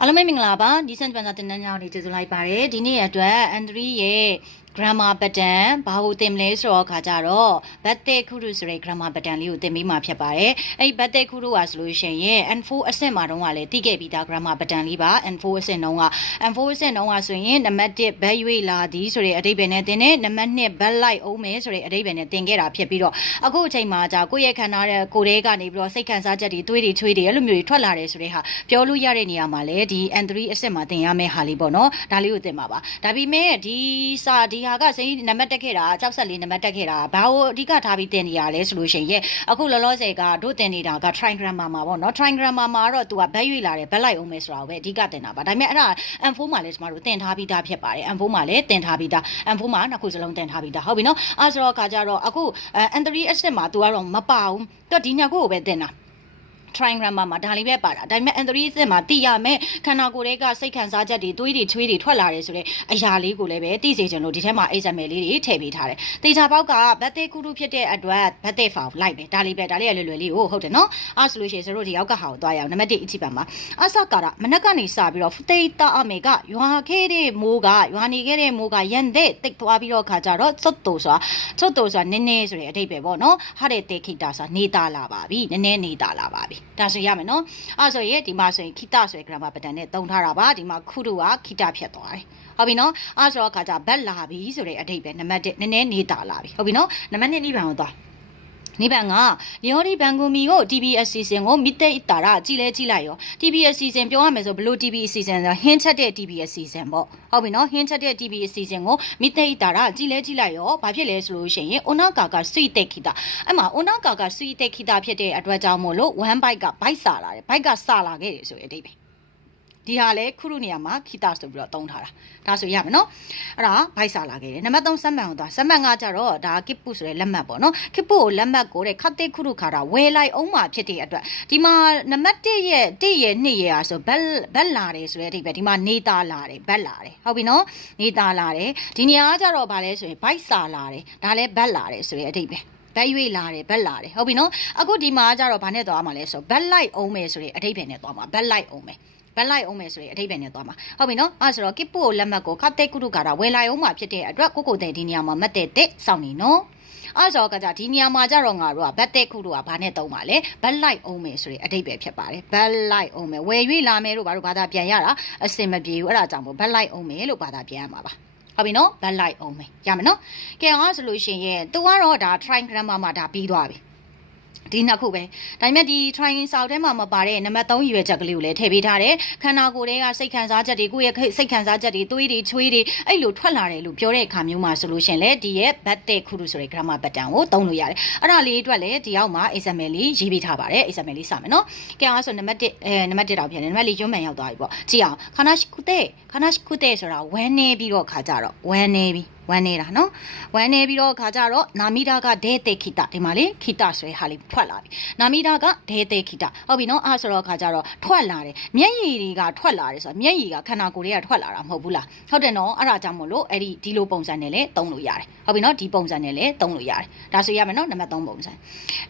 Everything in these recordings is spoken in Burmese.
အားလုံးပဲမင်္ဂလာပါဒီစံပန်စာတင်နန်းကြောင်းဒီကျေးဇူးလိုက်ပါတယ်ဒီနေ့အတွက်အန်ဒရီရဲ့ grammar pattern ဘာကိုသင်မလဲဆိုတော့ခါကြတော့ birthday ခုရုဆိုတဲ့ grammar pattern လေးကိုသင်ပေးမှာဖြစ်ပါတယ်အဲ့ဒီ birthday ခုရုကဆိုလို့ရှိရင် N4 အဆင့်မှာတော့ကလည်းသိခဲ့ပြီးသား grammar pattern လေးပါ N4 အဆင့်တုန်းက N4 အဆင့်တုန်းကဆိုရင်နံပါတ်1ဘက်ရွေလာသည်ဆိုတဲ့အဓိပ္ပာယ်နဲ့သင်တယ်နံပါတ်2ဘက်လိုက်အောင်မယ်ဆိုတဲ့အဓိပ္ပာယ်နဲ့သင်ခဲ့တာဖြစ်ပြီးတော့အခုအချိန်မှာじゃကိုယ့်ရဲ့ခန္ဓာရဲ့ကိုယ်လေးကနေပြီးတော့စိတ်ခံစားချက်တွေတွေးတွေချွေးတွေအဲ့လိုမျိုးတွေထွက်လာတယ်ဆိုတဲ့ဟာပြောလို့ရတဲ့နေရာမှာလည်းဒီ N3 အဆင့်မှာသင်ရမယ့်ဟာလေးပေါ့နော်ဒါလေးကိုသင်ပါပါဒါပေမဲ့ဒီစာဒီဟာကစိတ်နံပါတ်တက်ခဲ့တာကြောက်ဆက်လေးနံပါတ်တက်ခဲ့တာဘာကိုအဓိကထားပြီးသင်နေရလဲဆိုလို့ရှိရင်အခုလောလောဆယ်ကတို့သင်နေတာက trigrammar မှာပေါ့နော် trigrammar မှာတော့ तू ကဘက်ရွေလာတယ်ဘက်လိုက်အောင်မယ်ဆိုတာကိုပဲအဓိကသင်တာပါဒါပေမဲ့အဲ့ဒါ M4 မှာလည်းကျမတို့သင်ထားပြီးသားဖြစ်ပါတယ် M4 မှာလည်းသင်ထားပြီးသား M4 မှာနှစ်ခုစလုံးသင်ထားပြီးသားဟုတ်ပြီနော်အဲ့ဆိုတော့ခါကြတော့အခု N3 asset မှာ तू ကတော့မပါဘူးသူကဒီညခုကိုပဲသင်တာ trigrammar မှာဒါလေးပဲပါတာဒါပေမဲ့ N3 အဆင့်မှာသိရမယ်ခန္ဓာကိုယ်တွေကစိတ်ခံစားချက်တွေတွေးတွေချွေးတွေထွက်လာတယ်ဆိုတဲ့အရာလေးကိုလည်းပဲသိစေချင်လို့ဒီထဲမှာ XML လေးတွေထည့်ပေးထားတယ်တေချာပေါက်ကဘတ်သေးကုတုဖြစ်တဲ့အတွက်ဘတ်သေးဖောင်လိုက်ပဲဒါလေးပဲဒါလေးရလွယ်လွယ်လေးကိုဟုတ်တယ်နော်အဲ့ဆိုလို့ရှိရင်တို့ဒီရောက်ကဟာကိုသွားရအောင်နံပါတ်1အချိပါမှာအစကာရမနက်ကနေစပြီးတော့သေတာအမေကရွာခဲ့တဲ့မိုးကရွာနေခဲ့တဲ့မိုးကရန်တဲ့တိတ်သွားပြီးတော့ခါကြတော့သုတ်တူဆိုတာသုတ်တူဆိုတာနည်းနည်းဆိုတဲ့အဓိပ္ပာယ်ပေါ့နော်ဟာတဲ့တေခိတာဆိုတာနေတာလာပါပြီနည်းနည်းနေတာလာပါပြီဒါဆိုရမယ်နော်အဲ့ဆိုရင်ဒီမှာဆိုရင်ခိတဆိုရင် grammar pattern နဲ့သုံးထားတာပါဒီမှာခုတို့ကခိတဖြတ်သွားတယ်ဟုတ်ပြီနော်အဲ့ဆိုတော့ခါကြဘက်လာပြီဆိုတဲ့အဓိပ္ပာယ်နံပါတ်1နည်းနည်းနေတာလာပြီဟုတ်ပြီနော်နံပါတ်2နိဗ္ဗာန်ကိုသွား နိဗ္ဗာန်ကလျောဒီဘန်ကူမီကို TBS season ကိုမိတဲ့တာရကြည်လဲကြည်လိုက်ရော TBS season ပြောရမယ်ဆိုဘလို့ TBS season ဆိုဟင်းချက်တဲ့ TBS season ပေါ့ဟုတ်ပြီနော်ဟင်းချက်တဲ့ TBS season ကိုမိတဲ့တာရကြည်လဲကြည်လိုက်ရောဘာဖြစ်လဲဆိုလို့ရှိရင် ona ka ka sweet တဲ့ခိတာအဲ့မှာ ona ka ka sweet တဲ့ခိတာဖြစ်တဲ့အတွက်ကြောင့်မို့လို့ one bite က bite စာလာတယ် bite ကစာလာခဲ့တယ်ဆိုတဲ့အဓိပ္ပာယ် ဒီဟာလဲခုရုနေရာမှာခိတာဆိုပြီးတော့သုံးထားတာဒါဆိုရမယ်နော်အဲ့ဒါဘိုက်စာလာခဲ့တယ်နံပါတ်3စက်မှန်ကိုသွားစက်မှန်ကကြတော့ဒါကိပုဆိုတဲ့လက်မှတ်ပေါ့နော်ကိပုကိုလက်မှတ်ကိုတဲ့ခတ်တဲ့ခုရုခါတာဝယ်လိုက်အောင်မှဖြစ်တဲ့အတွက်ဒီမှာနံပါတ်1ရဲ့1ရဲ့2ရဲ့อ่ะဆိုဘက်ဘက်လာတယ်ဆိုတဲ့အဓိပ္ပာယ်ဒီမှာနေသားလာတယ်ဘက်လာတယ်ဟုတ်ပြီနော်နေသားလာတယ်ဒီနေရာကကြတော့ဗာလဲဆိုရင်ဘိုက်စာလာတယ်ဒါလည်းဘက်လာတယ်ဆိုတဲ့အဓိပ္ပာယ်ဘက်ရွေးလာတယ်ဘက်လာတယ်ဟုတ်ပြီနော်အခုဒီမှာကျတော့ဗာနဲ့သွားမှာလဲဆိုဘက်လိုက်အောင်မယ်ဆိုတဲ့အဓိပ္ပာယ်နဲ့သွားမှာဘက်လိုက်အောင်မယ် ဘက်လိုက်အောင်မယ်ဆိုရင်အထိပ္ပယ်နဲ့သွားမှာဟုတ်ပြီနော်အဲဆိုတော့ကိပုကိုလက်မှတ်ကိုခတ်တဲ့ကုတုကာတာဝယ်လိုက်အောင်မှာဖြစ်တဲ့အတွက်ကိုကိုတဲ့ဒီနေရာမှာမတ်တဲ့တဲ့စောင့်နေနော်အဲဆိုတော့ကကြဒီနေရာမှာကြတော့ငါတို့ကဘတ်တဲ့ခုတို့ကဘာနဲ့သုံးပါလဲဘက်လိုက်အောင်မယ်ဆိုရင်အထိပ္ပယ်ဖြစ်ပါတယ်ဘက်လိုက်အောင်မယ်ဝယ်၍လာမယ်လို့ဘာလို့ဘာသာပြန်ရတာအစင်မပြေဘူးအဲ့ဒါကြောင့်မို့ဘက်လိုက်အောင်မယ်လို့ဘာသာပြန်ရမှာပါဟုတ်ပြီနော်ဘက်လိုက်အောင်မယ်ရမယ်နော်ကဲအောင်ဆိုလို့ရှိရင်သူကတော့ဒါ try grammar မှာဒါပြီးသွားပြီ ဒီနှစ်ခုပဲဒါပေမဲ့ဒီ trying စာအုပ်ထဲမှာမပါတဲ့နံပါတ်3ရွယ်ချက်ကလေးကိုလည်းထည့်ပေးထားတယ်ခန္ဓာကိုယ်တွေကစိတ်ခံစားချက်တွေကိုယ့်ရဲ့စိတ်ခံစားချက်တွေသွေးတွေချွေးတွေအဲ့လိုထွက်လာတယ်လို့ပြောတဲ့အခါမျိုးမှာဆိုလို့ရှင်လေဒီရဲ့ bad တဲ့ခုလို့ဆိုတဲ့ grammar pattern ကိုသုံးလို့ရတယ်အဲ့ဒါလေးအတွက်လည်းဒီအောက်မှာ XML လေးရေးပေးထားပါတယ် XML လေးစမယ်နော်ကဲအားဆိုနံပါတ်1အဲနံပါတ်1တော့ဖြစ်နေနံပါတ်4ကျွန်းမှန်ရောက်သွားပြီပေါ့ကြည့်အောင်ခနာရှိကုတဲ့ခနာရှိကုတဲ့ဆိုတာဝမ်းနေပြီးတော့ခါကြတော့ဝမ်းနေပြီးဝမ်းနေတာနော်ဝမ်းနေပြီးတော့ခါကြတော့နာမိတာကဒဲတေခိတဒီမှာလေခိတဆိုတဲ့ဟာလေးထွက်လာပြီနာမိတာကဒဲတေခိတဟုတ်ပြီနော်အားဆိုတော့ခါကြတော့ထွက်လာတယ်မျက်ရည်တွေကထွက်လာတယ်ဆိုတာမျက်ရည်ကခန္ဓာကိုယ်တွေကထွက်လာတာမဟုတ်ဘူးလားဟုတ်တယ်နော်အဲ့ဒါကြောင့်မို့လို့အဲ့ဒီဒီလိုပုံစံနဲ့လည်းသုံးလို့ရတယ်ဟုတ်ပြီနော်ဒီပုံစံနဲ့လည်းသုံးလို့ရတယ်ဒါဆိုရမယ်နော်နံပါတ်3ပုံစံ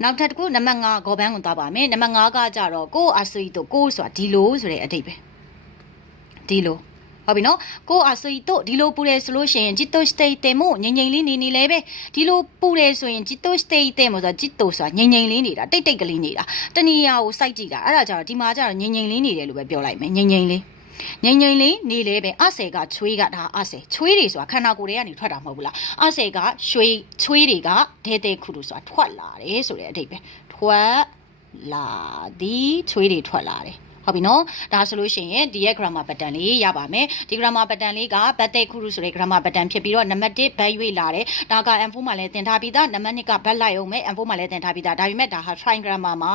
နောက်ထပ်တစ်ခုနံပါတ်5ဂော်ဘန်းကိုသွားပါမယ်နံပါတ်5ကကြတော့ကိုအဆွေတို့ကိုဆိုတာဒီလိုဆိုတဲ့အတိတ်ပဲဒီလို ဟုတ်ပြီနော်ကိုအဆွေတို့ဒီလိုပူတယ်ဆိုလို့ရှိရင်ဂျစ်တိုစတေးတဲမို့ငိမ့်ငိမ့်လေးနေနေလဲပဲဒီလိုပူတယ်ဆိုရင်ဂျစ်တိုစတေးတဲမို့ဆိုဂျစ်တိုဆိုတာငိမ့်ငိမ့်လေးနေတာတိတ်တိတ်ကလေးနေတာတဏီယာကိုစိုက်ကြည့်တာအဲ့ဒါကြတော့ဒီမှာကြတော့ငိမ့်ငိမ့်လေးနေတယ်လို့ပဲပြောလိုက်မယ်ငိမ့်ငိမ့်လေးငိမ့်ငိမ့်လေးနေလေပဲအဆယ်ကချွေးကဒါအဆယ်ချွေးတွေဆိုတာခန္ဓာကိုယ်တွေကနေထွက်တာမဟုတ်ဘူးလားအဆယ်ကရွှေချွေးတွေကဒဲတဲခုလို့ဆိုတာထွက်လာတယ်ဆိုတဲ့အဓိပ္ပာယ်ထွက်လာသည်ချွေးတွေထွက်လာတယ် ဟုတ်ပြီနော်ဒါဆိုလို့ရှိရင်ဒီရဲ့ grammar pattern လေးရပါမယ်ဒီ grammar pattern လေးက birthday ခုရုဆိုတဲ့ grammar pattern ဖြစ်ပြီးတော့နံပါတ်1ဘတ်ရွေးလာတယ်ဒါက M4 မှာလည်းသင်ထားပြီးသားနံပါတ်2ကဘတ်လိုက်အောင်မယ် M4 မှာလည်းသင်ထားပြီးသားဒါပေမဲ့ဒါဟာ try grammar မှာ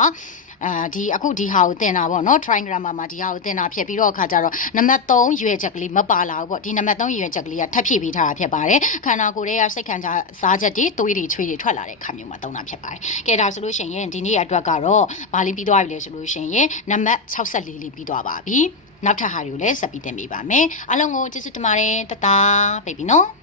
အဲဒီအခုဒီဟာကိုသင်တာပေါ့နော် try grammar မှာဒီဟာကိုသင်တာဖြစ်ပြီးတော့အခါကျတော့နံပါတ်3ရွေးချက်ကလေးမပါလာဘူးပေါ့ဒီနံပါတ်3ရွေးချက်ကလေးကထပ်ဖြည့်ပေးထားတာဖြစ်ပါတယ်ခန္ဓာကိုယ်ရဲ့စိတ်ခံစားချက်တွေသွေးတွေချွေးတွေထွက်လာတဲ့ခါမျိုးမှာသုံးတာဖြစ်ပါတယ်ကဲဒါဆိုလို့ရှိရင်ဒီနေ့အတွက်ကတော့ဗာလေးပြီးသွားပြီလေဆိုလို့ရှိရင်နံပါတ်64လေးပြီးသွားပါပြီနောက်ထပ်ဟာတွေကိုလည်းဆက်ပြီးသင်ပေးပါမယ်အားလုံးကိုကျေးဇူးတင်ပါတယ်တတားပိတ်ပြီနော်